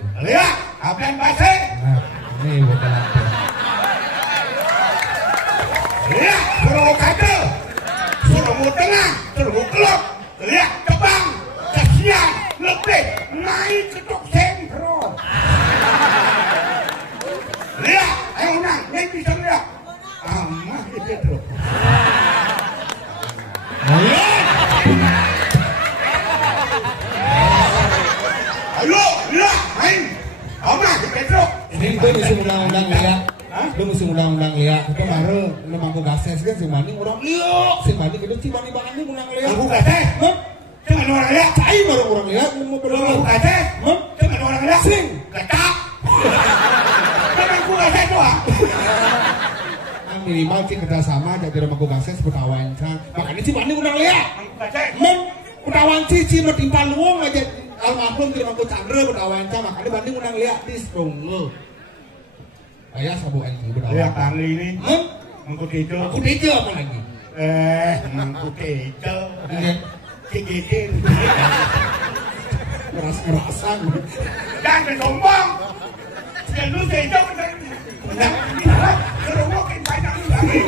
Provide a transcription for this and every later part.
Lihat, apaan pasir? Nah, ini bukan apa. Lihat, suruh kata, suruh tengah, suruh kelop. Lihat, tebang, kasihan, lebih, naik ke tok sentro. Lihat, ayo nang, naik bisa lihat. Amah itu terus. Ayo, lihat, main. Amah itu terus. Ini gue mesti undang-undang lihat. Lu mesti undang-undang lihat. Itu baru lu mangku gases kan si Mani orang lihat. Si Mani itu si Mani banget nih undang lihat. Mangku gases? Cuman orang lihat. Cai baru orang lihat. Mau berdua. Mangku gases? Cuman orang lihat. Sing. Ketak. Cuman mangku gases doang. Minimal sih kerjasama jadi mangku gases bertawanca. Makanya si Mani undang lihat. Mangku gases? Bertawanci si metimpal luang aja. Almarhum di mangku Chandra bertawanca. Makanya banding undang lihat di Sprungel. Ayah sabu anjing bertawanca. Lihat Pangli ini. Mangku Tejo. Mangku Tejo apa lagi? Mangku Tejo. CGT. Keras-kerasan. Jangan sombong. Jangan lu Tejo. Suruh mungkin banyak lagi.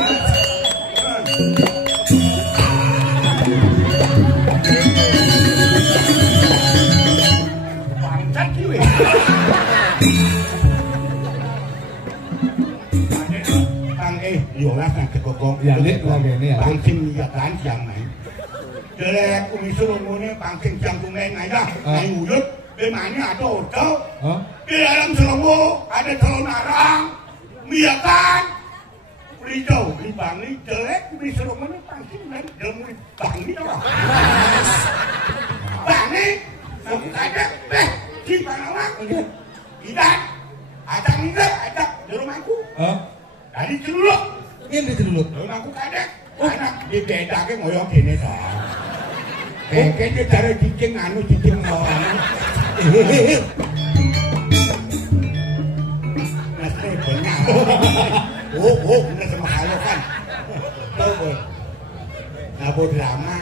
Bangsat gue. Yolas nang kegogong. Ya lihat lagi ini ya. Pangking niatan siang main. Jelek umisuruh ngune pangking siang kumain aja. Main uyut. Bemanya ada ordo. Di dalam selongo ada telur narang. Miakan. Rijau. Di bangli jelek umisuruh ngune pangking dan jelmu bangli orang. Bangli. Aku kadang. Di panawang. Idan. Ajak nggak. Ajak di rumahku. Tadi celuluk. Ini celuluk. Aku kadek. Anak dibedake ngoyo kene to. Kene cara cicing anu cicing lawan. Nasi benar. Benar sama kalau kan. Tahu. Nabu drama.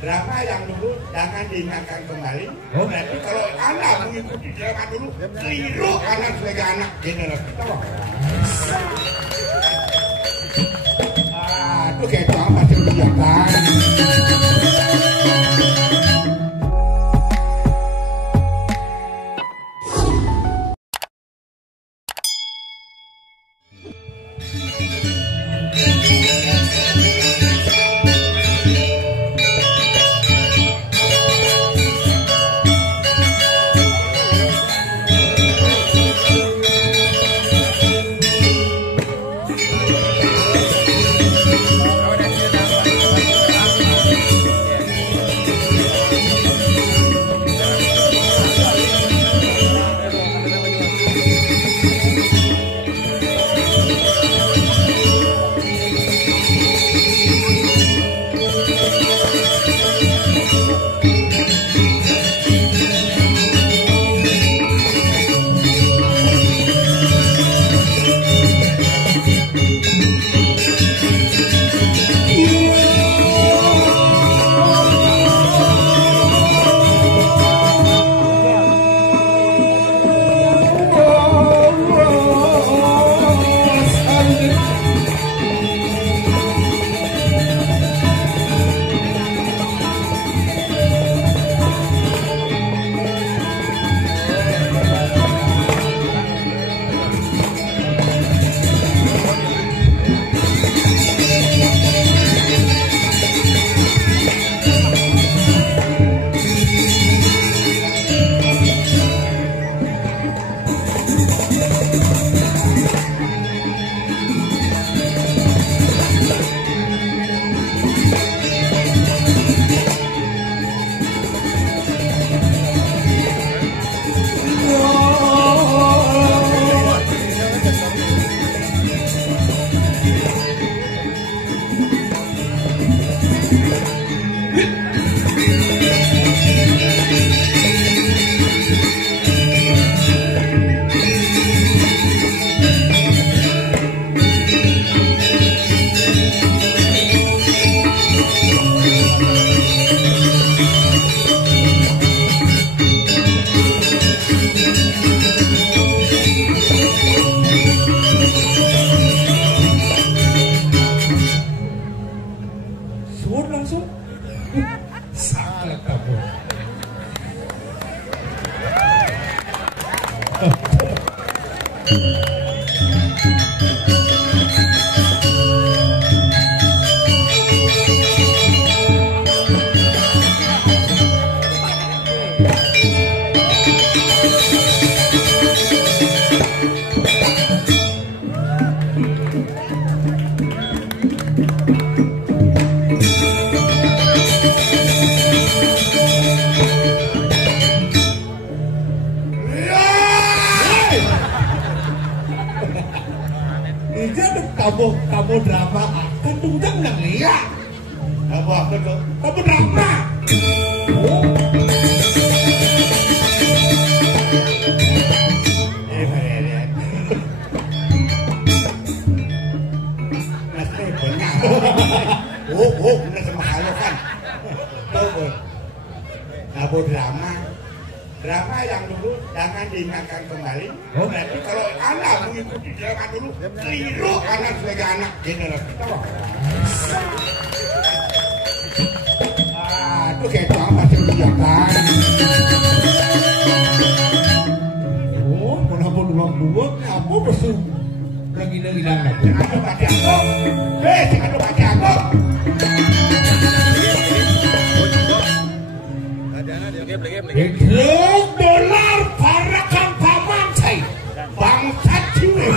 Drama yang dulu jangan diingatkan kembali. Berarti kalau anak mengikuti drama dulu, keliru anak sebagai anak generasi kita. Itu kayak apa sih kegiatan? Kamu drama akan tunggang nang lihat. Apa tuh? Kamu drama. Bener sama kalau kan. Tahu Kamu drama. Drama yang dulu jangan diingatkan kembali. Berarti kalau anak mengikuti drama dulu, keliru anak sebagai anak generasi kita. Itu kayak itu apa sih kebijakan? Oh, kenapa dua-dua? Apa bersih? Lagi-lagi dangan. Jangan ada baca aku. Jangan ada baca aku. $1 para kang paman saya bangsat jiwa.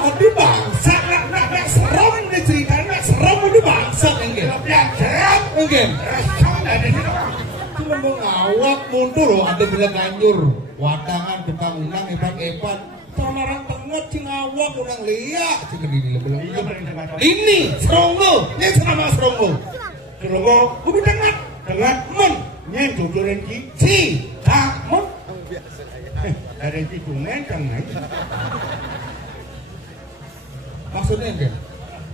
Aduh bangsat nak serem nih ceritanya serem udah bangsat enggak? Yang serem enggak? Respon dari situ. Cuma mengawak mundur loh ada bilang nganyur wadangan tukang unang hebat-hebat. Orang tengah cingawak unang liat cingedini bilang ini seronggo ini sama seronggo. Seronggo, kudu dengat men, nyen jujurin si, kamu, dari situ men, maksudnya enggak?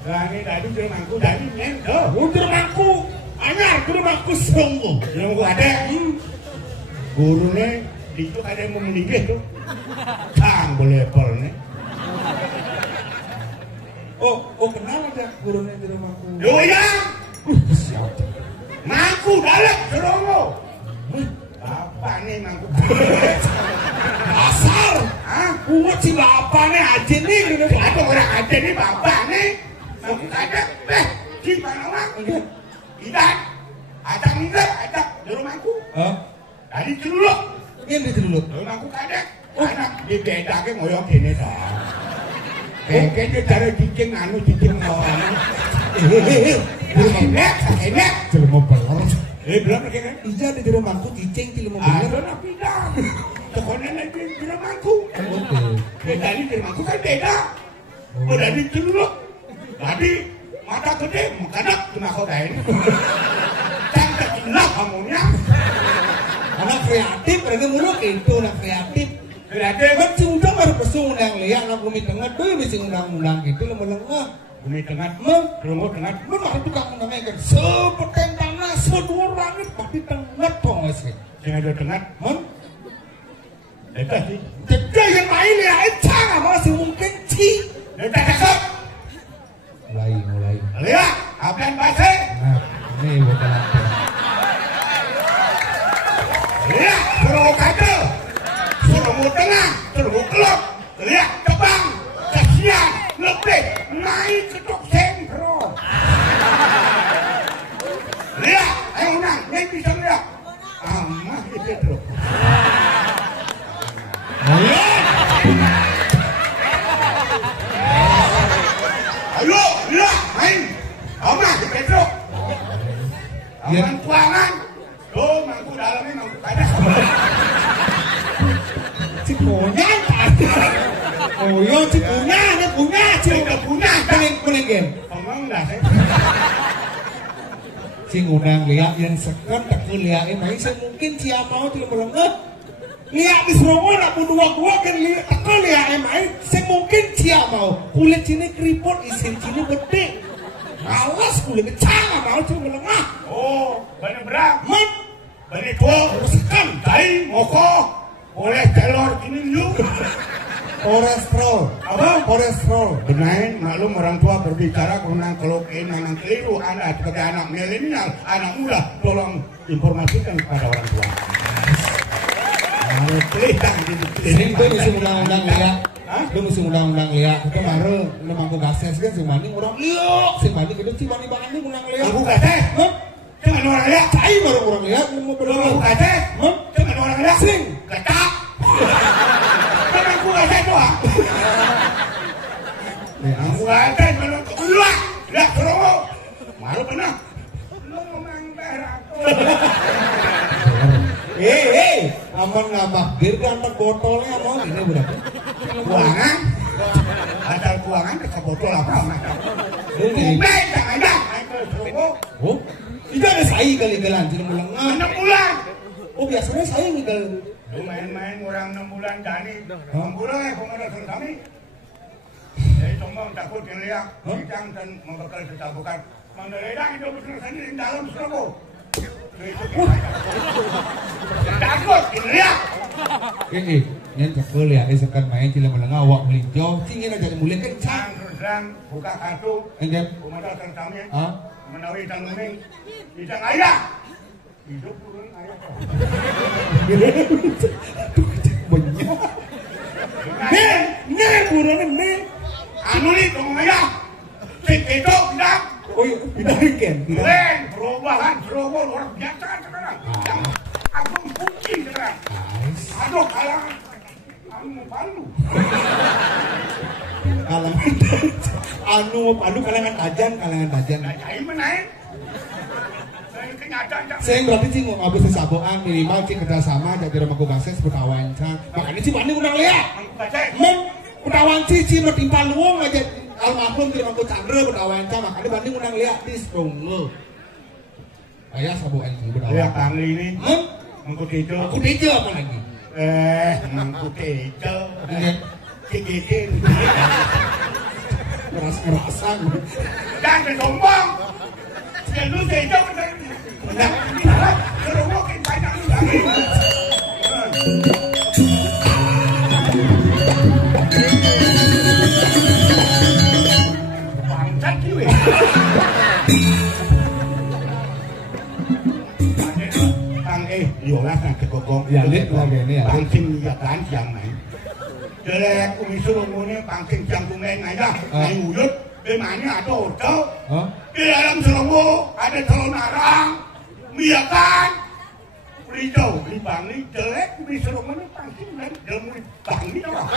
Ini tadi jermangku, tadi nyen, jermangku, anyar jermangku seronggo, jermangku ada, gurunya itu ada yang mau meninggal tuh, kang boleh pol nih. Oh kenal aja gurunya jermangku. Yo ya. Mangku dalek seronggo. Bapak nih mangku. Asar. Hah? Buat si bapak nih aja nih. Ada orang aja nih bapak nih. Mangku kadek. Gimana orang? Tidak. Ada enggak? Ada di rumahku. Tadi celuluk. Ini di celuluk. Rumahku kadek. Anak di bedake ngoyo kene ta. Kayaknya cara cicing anu cicing lawan. Enak, jelema beler. Belum lagi kan? Ija di rumahku cicing jelema beler. Ada nak pindah. Tokonya lagi di rumahku. Beda di rumahku kan beda. Udah di celuluk. Tadi mata gede, makanak cuma kau kain. Cantik gila kamunya. Anak kreatif, karena muluk itu anak kreatif. Kreatif. Kan si udang baru pesung undang lihat anak bumi tengah tuh bisa undang-undang gitu lengah-lengah. Bumi tengah, Seronggo tengah. Memang tukang undangnya kan sepeten tanah, sedua langit, tapi tengah toh nggak sih? Yang ada tengah, itu sih. Jadi yang main ya, cang masih mungkin sih. Itu cakap. Mulai. Lihat, apa yang bahasa? Nah, ini buat apa? Lihat, Seronggo kata, Seronggo tengah, Seronggo kelop. Lihat, kebang, kasihan, lebih naik ke tok sentro. Lihat, ayo nang, yang bisa lihat. Amah itu terus. Ayo, lihat, main. Amah itu terus. Aman kuangan. Tuh, mangku dalamnya mangku kada. Cipunya oh yo cipunya kuning game Ngomong dah saya. si ngundang lihat yang sekon tak liatin main mungkin siapa mau tidak melengah lihat di Seronggo nak dua kan lihat tak liatin main mungkin siapa mau kulit sini keriput isin sini gede alas kulit kecang mau cuma melengah Oh, benar berapa? Benar tua, rusakan, tai, moko, boleh telur gini yuk. kolesterol Benain, maklum orang tua berbicara kalau anak keliru, Anda sebagai anak milenial, anak muda, tolong informasikan kepada orang tua. Pelitang di Sing tuh mesti undang-undang liat. Lu mesti undang-undang liat. Kita baru lemangku gases kan sing mani orang liat. Sing mani kita si mani undang liat. Aku gases. Cuman orang liat. Cai baru orang liat. Mau Aku gases. Cuman orang liat. Sing. Ketak. Cuman aku gases doang. Aku gases. Ulah. Lihat suruh. Malu pernah. Lu memang berak. Aman ngabagir kan botolnya mau ini berapa? Kuangan. Asal kuangan ke botol apa macam. Ini. Jangan dah. Oh, itu ada saya kali galan tidak melengah. 6 bulan. Oh biasanya saya ngigal. Lu main-main orang 6 bulan Dani. 6 bulan pengawasan kami. Jadi sombong takut dilihat, bidang dan membekal ketabukan. Mendeledang itu betul sendiri di dalam Surabaya. Takut dilihat. Nyen cakul ya, sekan main cila melengah awak melinjo, cingin aja mulai kencang. Sedang buka kartu. Enggak. Pemadal tertamnya. Menawi hitam kuning, hitam ayah. Hidup turun ayah. Nih buruan nih. Anu nih dong ayah. Itu tidak. Oh iya, tidak ikan. Keren, perubahan orang biasa sekarang. Yang aku mungkin sekarang. Aduh kalangan. Anu palu. Kalangan ajan. Jadi menaik. Saya berarti sih mau ngabis sesaboan minimal sih kerjasama dari rumah kugases berkawanca. Makanya sih banding undang liat. Berkawanci sih metimpa luang aja almarhum di rumah Chandra berkawanca. Makanya banding undang liat di Sprungel. Ayah saboan sih berkawanca. Lihat kali ini. Mengkutejo. Mengkutejo apa lagi? Mengkutejo. Kikitin. Merasa. Jangan sombong. Yang lu tejo bener. Suruh mungkin banyak lagi. Bangsat kiwe. Kang yolah kang kegogong. Ya lihat lagi ini ya. Pancing ya kan siang main. Jelek umisul umurnya pancing siang tumen aja. Main uyut. Bagaimana ada ordo? Di dalam selongo ada telur narang. Miakan. Rijau, libang ini jelek, di selongo ini pancing dan dalam libang ini orang.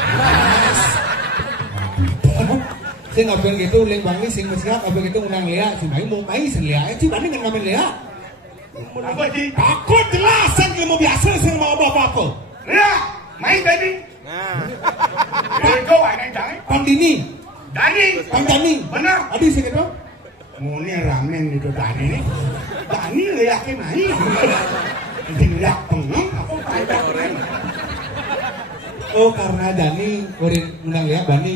Saya ngabel gitu, libang ini sing mesra, ngabel gitu undang liat. Si Bayi mau main sen liat, sih banding dengan ngabel liat. Apa sih? Takut jelas, saya mau biasa, saya mau apa-apa. Lihat, main tadi. Rijau, ada yang jangan. Pandini. Dani. Benar. Adi sih gitu. Muni ramen itu Dani nih. Dani lihatnya main. Jadi lihat pengang, aku kaya keren. Oh karena Dani udah undang liat Bani.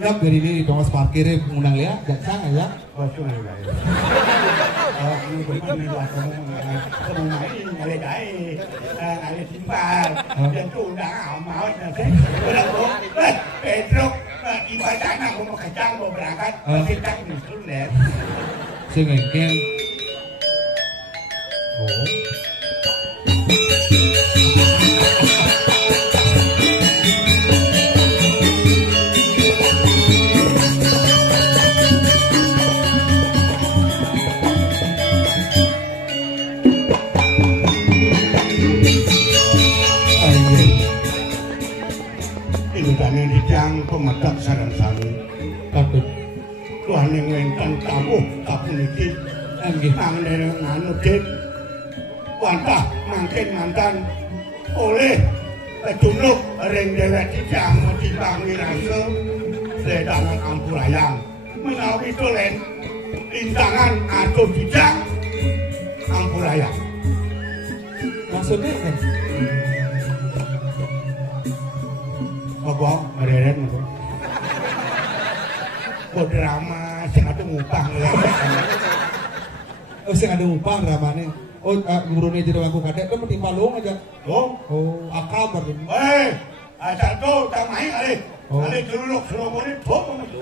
Nggak dari ini di Thomas Parkir undang liat, jangan ya. Oh cuma ya. Oh ini bukan itu aku mau main ada dai, ada timbal, dan tuh undang mau nanti. Udah kok, Pedro. Ibadah anak mau kejang mau berangkat, kita nyusul deh. Sengengkeng. Oh. Ilutane dijang pemedak sarang-sarang. Takut. Tuhan yang wenten tabuh kapuniki. Angin nganudit. Wantah mangkin mantan. Oleh Tunuk ring dewek dijang dibangi rasa. Sedangan ampurayang. Menawi tulen. Lintangan aduh dijang. Ampurayang. Maksudnya kan? Apa? Mereren apa? Kok drama sing atuh ngupang Oh sing ada upah dramane. Oh gurune jero aku kadek kan mesti palung aja. Oh, akal berarti. asal tuh tak main kali. Kali dulu selomone bom mesti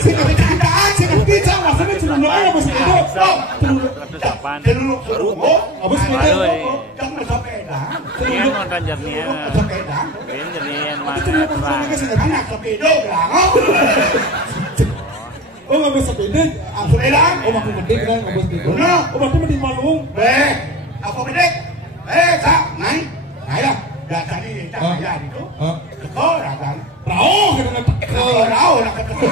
Sing kecandaan, sing kecandaan maksudnya celuluk apa sepeda? Celuluk Apa sepeda? Trong là sepeda. Nian nonton jernian. Sepeda. Jernian Anak sepeda lah. Oh nggak bisa sepeda? Sepeda. Oh makin gede kan nggak bisa sepeda. Oh berarti mesti malung. Apa gede? Kak, naik. Naik lah. Gak tadi tak bayar itu. Sekolah kan. Rauh kita nak Rauh nak ketemu.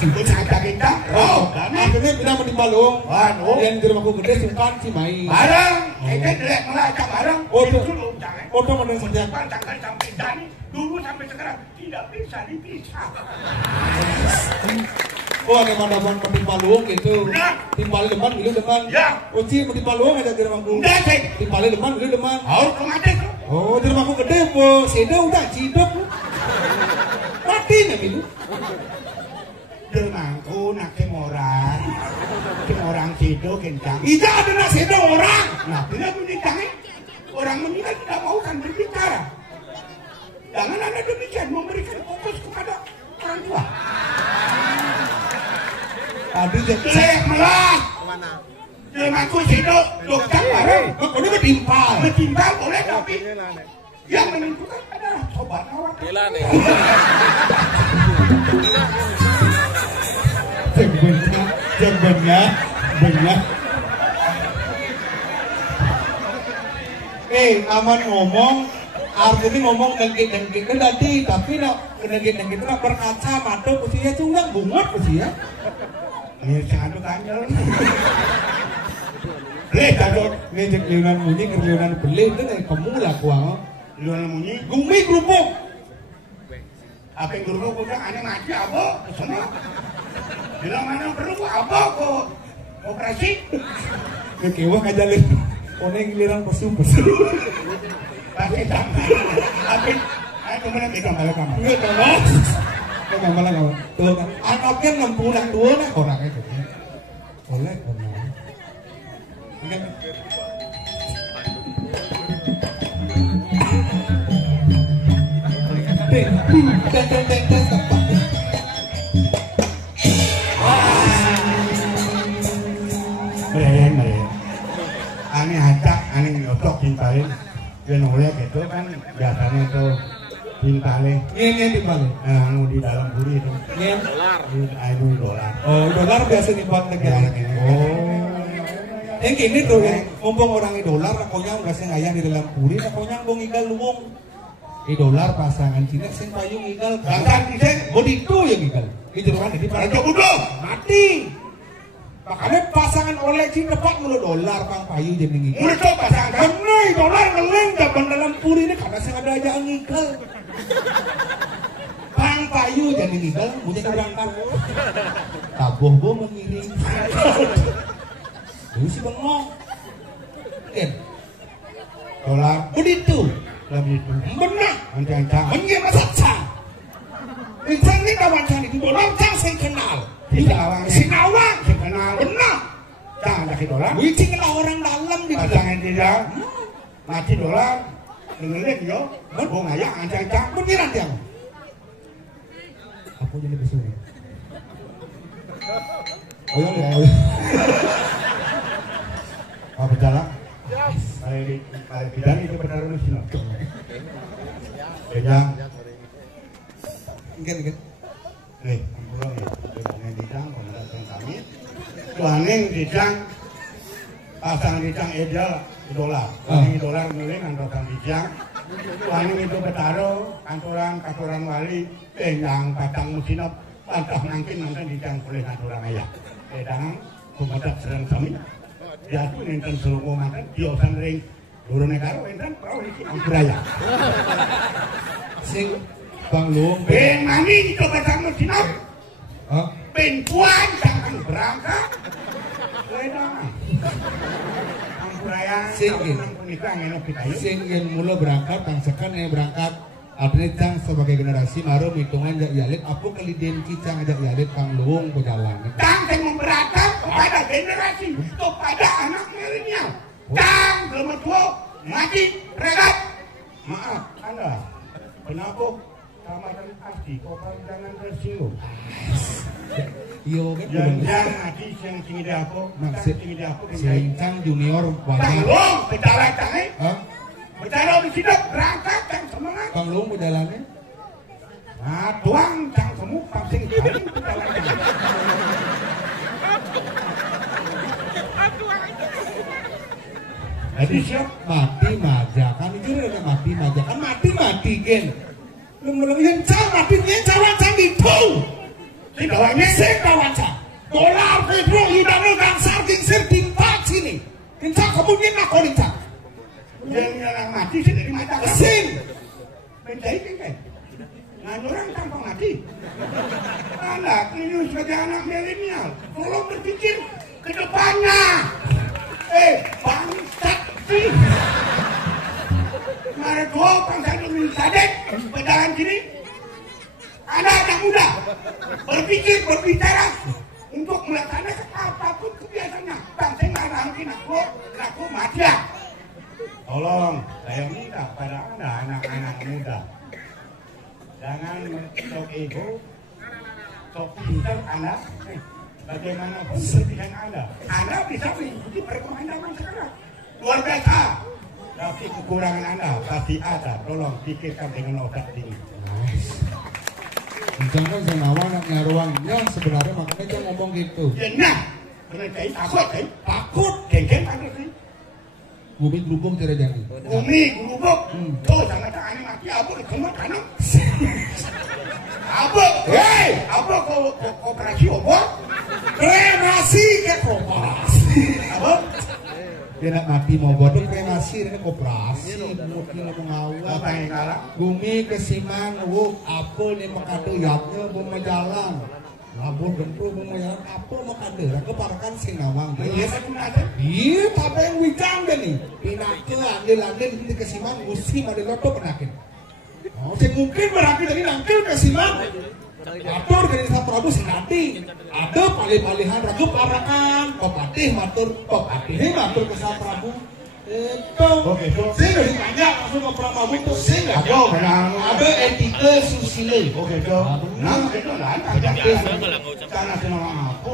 Cikgu cakap kita. Rauh. akhirnya kita mesti malung. Waduh. Yang di rumahku gede sungkan si mai. Barang. Kita jelek melacak barang. Oh Itu tuh. dulu jangan. Oh tuh mana saja. Jangan sampai tadi. Dulu sampai sekarang tidak bisa dipisah. Oh ada mana mesti malung gitu. Benar. Timbal deman milu deman. Ya. Oh sih mesti malung ada di rumahku. Udah cek. Timbal deman milu deman. Harus kematian tuh. Oh di rumahku gede po. Sedo udah cidok. Mati nih milu. Demangku nak orang. Orang sido kencang. Ija ada nak sedo orang. Nah, tidak menikah. Orang meninggal tidak mau kan berbicara. Jangan Anda demikian memberikan fokus kepada orang tua. Tadi jadi. Jelek melah. Demangku sido dokter bareng. Oh ini bertimpal. Bertimbang boleh tapi yang menentukan adalah sobat awak. Benar. Aman ngomong, artinya ngomong dengkit tadi, tapi nak dengkit itu nak berkaca mata usia cuma bungut usia. Ini satu kanjel. Leh kadot. Ini cek liunan munyi kerliunan beli itu dari kamu lah kuang. Liunan munyi. Gumi kerupuk. Apa yang dulu aku bilang aneh mati apa? Semua. Bilang mana perlu apa kok? Operasi. Kewah ngajalin. Oneng giliran pesu. Pakai tambah. Tapi ayo kemana kita malah kamu? Enggak tahu. Malah kamu. Tuh kan. Anaknya 60 tua lah orang itu. Oleh orang. Enggak. Meren. Aneh acak, aneh nyocok pintalin. Dia nolak itu kan biasanya itu pintalin. Ini dibalik. Anu di dalam buri itu. Ini Anu dolar. oh dolar biasa dibuat negara. Oh. Yang ini tuh yang mumpung orang dolar, konyang biasa ngayang di dalam puri, konyang bong igal luwung. Dolar pasangan Cina sing payung igal. Jangan diseng. Bodi itu yang igal. Itu kan di Raja Budo. mati. Makanya pasangan oleh Cina dapat mulu dolar pang payu jadi igal. Mulai coba pasangan. Karena dolar ngeleng dapat dalam puri ini karena saya ada aja igal. Pang payu jadi igal, mungkin berangkat. Tabuh bo mengiring. Dulu si bengong. Kan? Dolar. Begitu. Lebih itu. Benar. Ancang-ancang. Mengira saja. Incang ni kawan cang itu dolar cang saya kenal. Sinawang. Kenal. Benar. Jangan lagi dolar. Wicing kenal orang dalam di Pasangan tidak. Mati dolar. Dengerin yo. Bong ayah ancang-ancang. Beneran dia. Aku jadi besar. Oh ya. Apa jalan? Kali bidang itu benar di sini. Kejang. Enggak. Nih, pulang ya. Dengan bidang pemerintah kami. Tuaning bidang pasang bidang edel dolar. Tuaning dolar ngeling antoran bidang. Tuaning itu betaro kantoran wali yang patang musinop pantah nangkin bidang boleh kantoran ayah. Edang pemerintah serang kami. Jatuh enten selungu makan diosan ring loro negara enten perahu iki angkuraya. Sing Bang Luung Ben mani itu batang sinap. Hah? Ben puan jangan berangkat. Ledang. Angkuraya Sing punika ngene pitayu. sing yen mula berangkat tangsekan yang berangkat artinya cang sebagai generasi baru hitungan jak yalit apa keliden cicang ajak yalit Bang Luung ke jalan. Tang yang memberatkan kepada generasi kepada anak milenial. Tang belum tua mati regat. Maaf Anda. Kenapa keselamatan pasti kopar jangan tersinggung. Iya kan. Jangan mati yang tinggi aku. Maksud tinggi aku. Singkang junior wajar. Tanglong berjalan tangan. Hah? Berjalan di sini berangkat dan semangat. Tanglong berjalannya. Nah, tuang cang semuk pasing jalan berjalan tangan. Jadi siap mati maja kan itu udah mati gen. Lu yang cang mati yang cawan cang itu. si bawahnya Sing kawan cang. Dolar pedro hidangnya gangsar kingsir timpak sini. Kincang kemudian nak kolincang. yang mati sih dari mata Sing. menjadi kan orang tanpa mati. Anak ini sebagai anak milenial tolong berpikir ke depannya. Bangsat sih. Mari dua bangsa Indonesia deh berjalan sini. Anak muda berpikir berbicara untuk melaksanakan apapun kebiasaannya. Bangsa nggak mungkin aku mati ya. Tolong saya minta pada anda anak-anak muda jangan sok ego, sok pintar anda. Bagaimanapun kelebihan anda bisa mengikuti perkembangan sekarang luar biasa. Tapi kekurangan anda pasti ada. Tolong pikirkan dengan otak tinggi. Jangan senawa anaknya ruangnya sebenarnya makanya dia ngomong gitu. Nah, mereka takut, geng-geng takut sih. Bumi gerubung tidak jadi. Bumi gerubung, tuh jangan aneh mati abu di tempat kanan. Abu, abu kooperasi obor. Kremasi ke koperasi. Apa? Dia nak mati mau bodoh kremasi ini koperasi. Mungkin mau ngawal. Apa yang kalah? Bumi kesimang, apa nih makado yapnya mau jalan. Labur gempur mau jalan apa makado. Aku parakan sinawang. Iya, tapi yang wicang deh nih. Pinake andil-andil di kesimang musim ada loto penakin. Oh, mungkin berarti dari nangkil kesimang. Matur dari Sang Prabu Senati ada palih-palihan ragu parakan Pepatih matur matur ke Sang Prabu itu sing ditanya langsung ke Prabu itu sing ada etika susile Nah itu lah karena senang apa